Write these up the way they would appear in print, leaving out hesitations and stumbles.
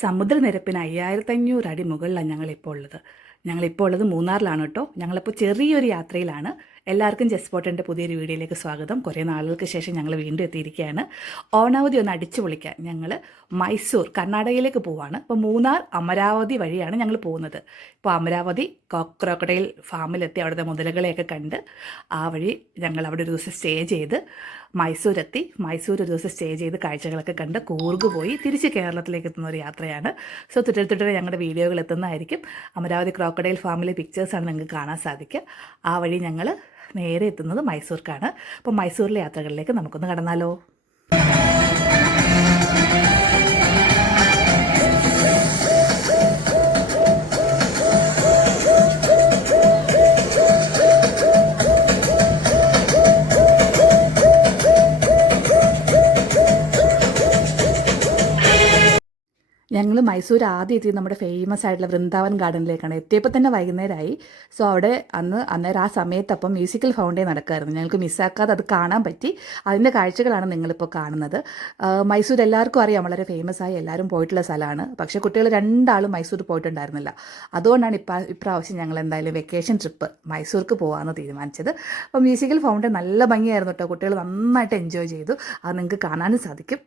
സമുദ്രനിരപ്പിന് 5500 അടി മുകളിലാണ് ഞങ്ങളിപ്പോൾ ഉള്ളത് മൂന്നാറിലാണ് കേട്ടോ. ഞങ്ങളിപ്പോൾ ചെറിയൊരു യാത്രയിലാണ്. എല്ലാവർക്കും ജസ്റ്റ് സ്പോട്ടിൻ്റെ പുതിയൊരു വീഡിയോയിലേക്ക് സ്വാഗതം. കുറേ നാളുകൾക്ക് ശേഷം ഞങ്ങൾ വീണ്ടും എത്തിയിരിക്കുകയാണ്. ഓണാവധി ഒന്ന് അടിച്ചു പൊളിക്കാൻ ഞങ്ങൾ മൈസൂർ കർണാടകയിലേക്ക് പോവുകയാണ്. ഇപ്പോൾ മൂന്നാർ അമരാവതി വഴിയാണ് ഞങ്ങൾ പോകുന്നത്. ഇപ്പോൾ അമരാവതി ക്രോക്കഡൈൽ ഫാമിലെത്തി അവിടുത്തെ മുതലകളെയൊക്കെ കണ്ട് ആ വഴി ഞങ്ങൾ അവിടെ ഒരു ദിവസം സ്റ്റേ ചെയ്ത് മൈസൂരെത്തി. മൈസൂർ ഒരു ദിവസം സ്റ്റേ ചെയ്ത് കാഴ്ചകളൊക്കെ കണ്ട് കൂർഗ് പോയി തിരിച്ച് കേരളത്തിലേക്ക് എത്തുന്ന ഒരു യാത്രയാണ്. സോ തുടരെ ഞങ്ങളുടെ വീഡിയോകൾ എത്തുന്നതായിരിക്കും. അമരാവതി ക്രോക്കഡൈൽ ഫാമിലെ പിക്ചേഴ്സാണ് നിങ്ങൾക്ക് കാണാൻ സാധിക്കുക. ആ വഴി ഞങ്ങൾ നേരെ എത്തുന്നത് മൈസൂർക്കാണ്. അപ്പോൾ മൈസൂരിലെ യാത്രകളിലേക്ക് നമുക്കൊന്ന് കടന്നാലോ. ഞങ്ങൾ മൈസൂർ ആദ്യം എത്തിയത് നമ്മുടെ ഫേമസ് ആയിട്ടുള്ള വൃന്ദാവൻ ഗാർഡനിലേക്കാണ്. എത്തിയപ്പോൾ തന്നെ വൈകുന്നേരമായി. സോ അവിടെ അന്നേരം ആ സമയത്ത് അപ്പം മ്യൂസിക്കൽ ഫൗണ്ടേ നടക്കുമായിരുന്നു. ഞങ്ങൾക്ക് മിസ്സാക്കാതെ അത് കാണാൻ പറ്റി. അതിൻ്റെ കാഴ്ചകളാണ് നിങ്ങളിപ്പോൾ കാണുന്നത്. മൈസൂർ എല്ലാവർക്കും അറിയാം, വളരെ ഫേമസ് ആയി എല്ലാവരും പോയിട്ടുള്ള സ്ഥലമാണ്. പക്ഷേ കുട്ടികൾ രണ്ടാളും മൈസൂർ പോയിട്ടുണ്ടായിരുന്നില്ല. അതുകൊണ്ടാണ് ഇപ്രാവശ്യം ഞങ്ങൾ എന്തായാലും വെക്കേഷൻ ട്രിപ്പ് മൈസൂർക്ക് പോകാമെന്ന് തീരുമാനിച്ചത്. അപ്പോൾ മ്യൂസിക്കൽ ഫൗണ്ടേ നല്ല ഭംഗിയായിരുന്നു കേട്ടോ. കുട്ടികൾ നന്നായിട്ട് എൻജോയ് ചെയ്തു. അത് നിങ്ങൾക്ക് കാണാനും സാധിക്കും.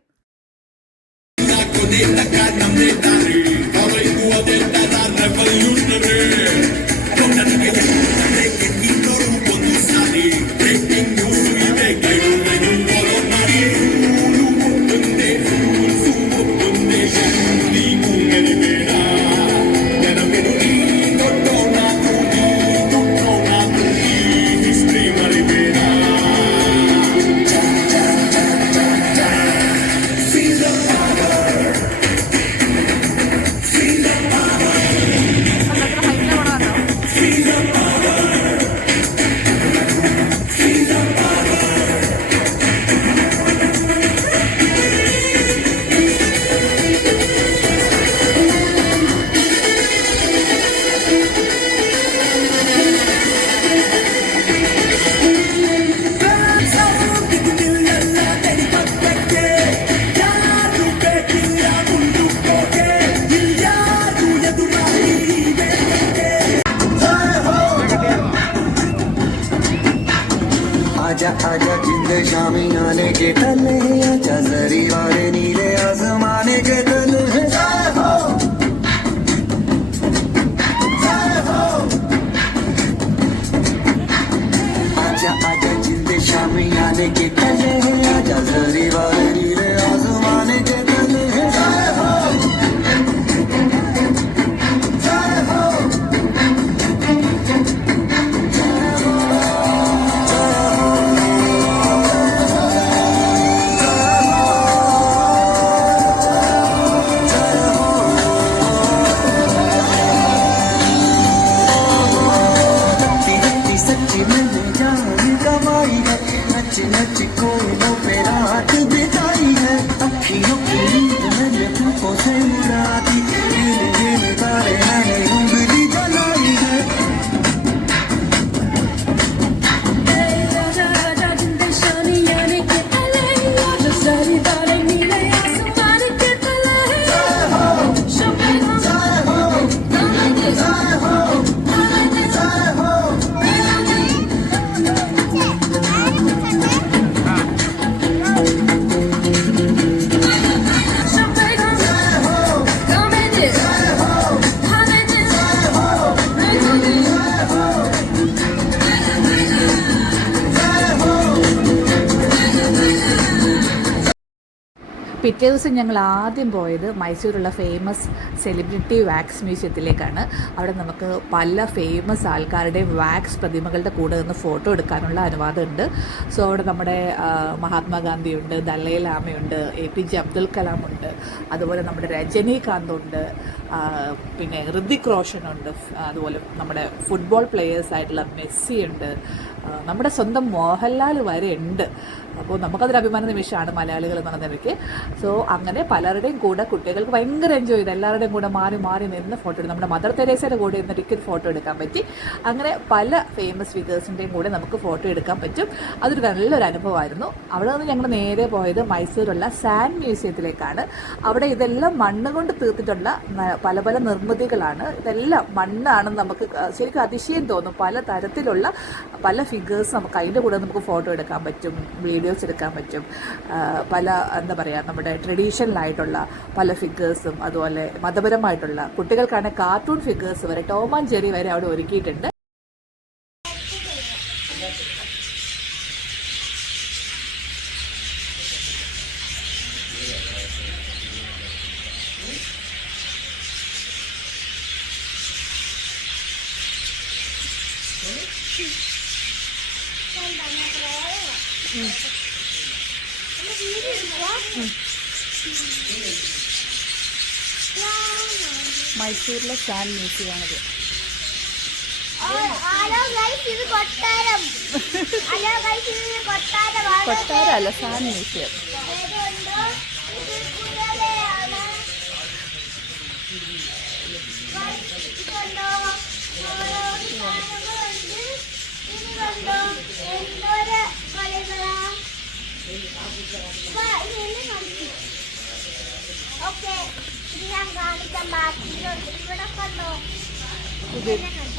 आजा जिंद शामी आने के तले, आजा जरी वाले नीले आसमाने के तले। आजा आजा जिंद शामी आने के तले, आजा जरी वाले नीले आसमाने के तले। പിറ്റേ ദിവസം ഞങ്ങൾ ആദ്യം പോയത് മൈസൂരുള്ള ഫേമസ് സെലിബ്രിറ്റി വാക്സ് മ്യൂസിയത്തിലേക്കാണ്. അവിടെ നമുക്ക് പല ഫേമസ് ആൾക്കാരുടെ വാക്സ് പ്രതിമകളുടെ കൂടെ നിന്ന് ഫോട്ടോ എടുക്കാനുള്ള അനുവാദമുണ്ട്. സോ അവിടെ നമ്മുടെ മഹാത്മാഗാന്ധിയുണ്ട്, ദലൈലാമയുണ്ട്, APJ അബ്ദുൽ കലാം ഉണ്ട്, അതുപോലെ നമ്മുടെ രജനീകാന്ത് ഉണ്ട്, പിന്നെ ഋതിക് റോഷൻ ഉണ്ട്, അതുപോലെ നമ്മുടെ ഫുട്ബോൾ പ്ലെയേഴ്സായിട്ടുള്ള മെസ്സി ഉണ്ട്, നമ്മുടെ സ്വന്തം മോഹൻലാൽ വരെ ഉണ്ട്. അപ്പോൾ നമുക്കതൊരു അഭിമാന നിമിഷമാണ് മലയാളികൾ എന്നുള്ള നിലയ്ക്ക്. സോ അങ്ങനെ പലരുടെയും കൂടെ കുട്ടികൾക്ക് ഭയങ്കര എൻജോയ് ചെയ്ത് എല്ലാവരുടെയും കൂടെ മാറി മാറി നിന്ന് ഫോട്ടോ എടുക്കും. നമ്മുടെ മദർ തെരേസയുടെ കൂടെ ഇരുന്ന് ടിക്കറ്റ് ഫോട്ടോ എടുക്കാൻ പറ്റി. അങ്ങനെ പല ഫേമസ് ഫിഗേഴ്സിൻ്റെയും കൂടെ നമുക്ക് ഫോട്ടോ എടുക്കാൻ പറ്റും. അതൊരു നല്ലൊരു അനുഭവമായിരുന്നു. അവിടെ നിന്ന് ഞങ്ങൾ നേരെ പോയത് മൈസൂരുള്ള സാൻഡ് മ്യൂസിയത്തിലേക്കാണ്. അവിടെ ഇതെല്ലാം മണ്ണ് കൊണ്ട് തീർത്തിട്ടുള്ള പല പല നിർമ്മിതികളാണ്. ഇതെല്ലാം മണ്ണാണെന്ന് നമുക്ക് ശരിക്കും അതിശയം തോന്നും. പല തരത്തിലുള്ള പല ഫിഗേഴ്സ് നമുക്ക് അതിൻ്റെ കൂടെ നമുക്ക് ഫോട്ടോ എടുക്കാൻ പറ്റും, വീഡിയോസ് എടുക്കാൻ പറ്റും. പല എന്താ പറയുക, നമ്മുടെ ട്രഡീഷണലായിട്ടുള്ള പല ഫിഗേഴ്സും അതുപോലെ മതപരമായിട്ടുള്ള കുട്ടികൾക്കാണെങ്കിൽ കാർട്ടൂൺ ഫിഗേഴ്സ് വരെ ടോം ആൻഡ് ജെറി വരെ അവിടെ ഒരുക്കിയിട്ടുണ്ട്. മൈസൂരിലെ സാൻഡ് മ്യൂസിയമാണിത്. കൊട്ടാരമല്ല, സാൻഡ് മ്യൂസിയം.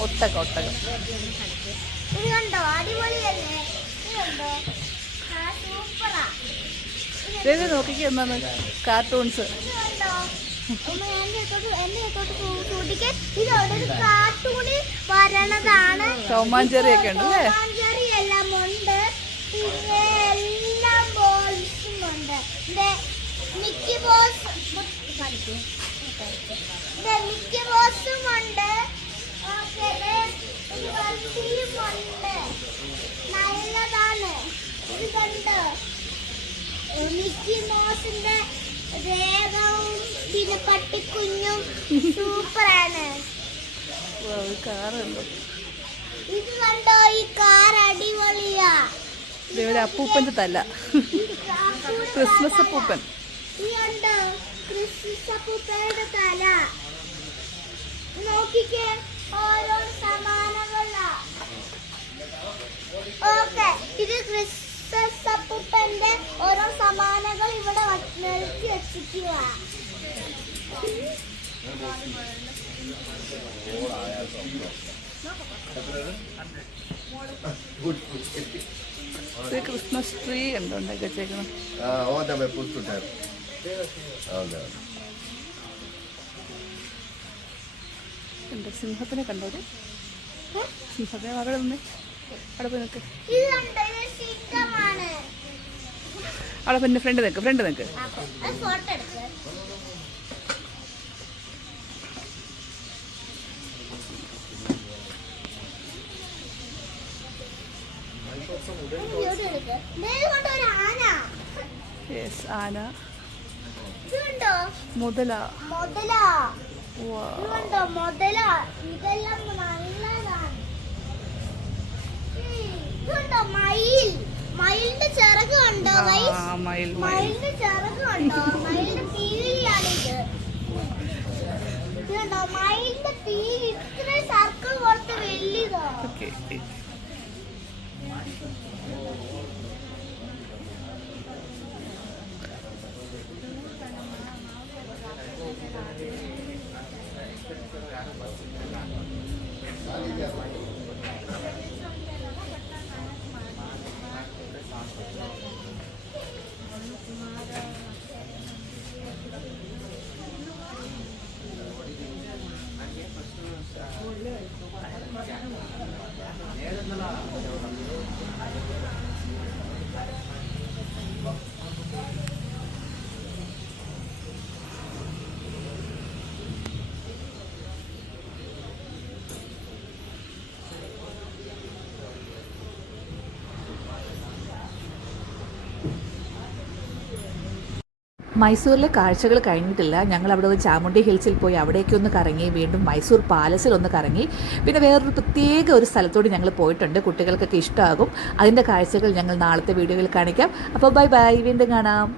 ഒട്ടകം ഇത് കണ്ടോ, അടിപൊളിയല്ലേ? നോക്കിക്കോ എന്നാണ് കാർട്ടൂൺസ്. കാർട്ടൂണിൽ വരണതാണ്. ടോം ആൻഡ് ജെറി ഒക്കെ ഉണ്ട് അല്ലേ? എല്ലാം ഉണ്ട്. പിന്നെ എല്ലാം ബോൾസും ഉണ്ട്. മിക്കി ബോസ് മിക്കി ബോസും ഉണ്ട്. നല്ലതാണ്. ഇത് കണ്ട് മിക്കി മോസിന്റെ രേഖവും പിന്നെ പട്ടിക്കുഞ്ഞും സൂപ്പറാണ്. ഇത് കണ്ടോ, ഈ കാർ അടിപൊളിയാ. അപ്പൂപ്പന്റെ തല, ക്രിസ്മസ് അപ്പൂപ്പൻ. ഈ കണ്ടോ ക്രിസ്മസ് അപ്പൂപ്പന്റെ തല. നോക്കിക്കേ, ഓരോ സമാനങ്ങളാ. ഓക്കെ, ഇത് ക്രിസ്മസ് അപ്പൂപ്പന്റെ ഓരോ സമാനങ്ങൾ ഇവിടെ നിരത്തി വെച്ചിരിക്കുക. ക്രിസ്മസ് ട്രീ ഉണ്ടോ ഉണ്ടാക്കി വെച്ചേക്കണം. എന്താ സിംഹത്തിനെ കണ്ടോ? സിംഹത്തിനെ അവിടെ നിന്ന് അവിടെ പോയി നിൽക്ക്. അവിടെ പിന്നെ ഫ്രണ്ട് നിൽക്ക്. ആന, മുതല. ഇതെല്ലാം നല്ലതാണ്. മയിലിന്റെ ചിറക് കണ്ടോ? മയിലിന്റെ ചിറക് കണ്ടോ? മയിലിന്റെ പീലിയാണിത്. ഇതുണ്ടോ, മയിലിന്റെ പീലി ഇത്ര സർക്കിൾ പോലത്തെ വലിയതോ. മൈസൂരിലെ കാഴ്ചകൾ കഴിഞ്ഞിട്ടില്ല. ഞങ്ങൾ അവിടെ ഒന്ന് ചാമുണ്ഡി ഹിൽസിൽ പോയി അവിടേക്ക് ഒന്ന് കറങ്ങി, വീണ്ടും മൈസൂർ പാലസിൽ ഒന്ന് കറങ്ങി. പിന്നെ വേറൊരു പ്രത്യേക ഒരു സ്ഥലത്തോട് ഞങ്ങൾ പോയിട്ടുണ്ട്. കുട്ടികൾക്കൊക്കെ ഇഷ്ടമാകും. അതിൻ്റെ കാഴ്ചകൾ ഞങ്ങൾ നാളത്തെ വീഡിയോയിൽ കാണിക്കാം. അപ്പോൾ ബൈ ബൈ, വീണ്ടും കാണാം.